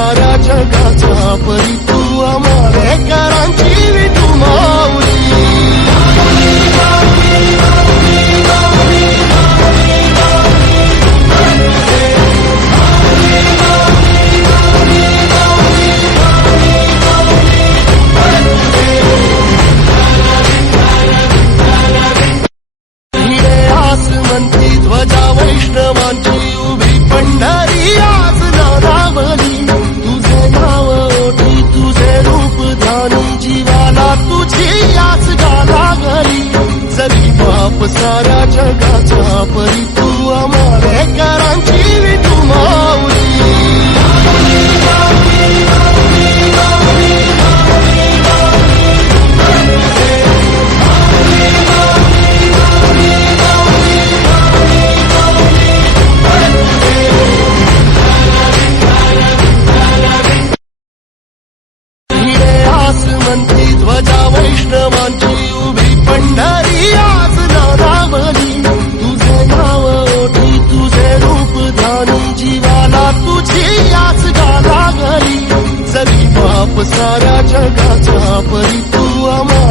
साऱ्या जगाचा परी तू आमालेकरांची विठू माऊली ध्वजा वैष्णवांची उभी पंढरी आज नादावली तुझे नाव ओठी तुझे रूप ध्यानी जीवाला तुझी याच गाला घरी जरी बाप साऱ्या जगाचा परी तू आमालेकरांची विठू माऊली ध्वजा वैष्णवांची उभी पंढरी आज नादावली तुझे नाव ओठी तुझे रूप ध्यानी जीवाला तुझी याच गाला घरी जरी बाप साऱ्या जगाचा परी तू आम्हा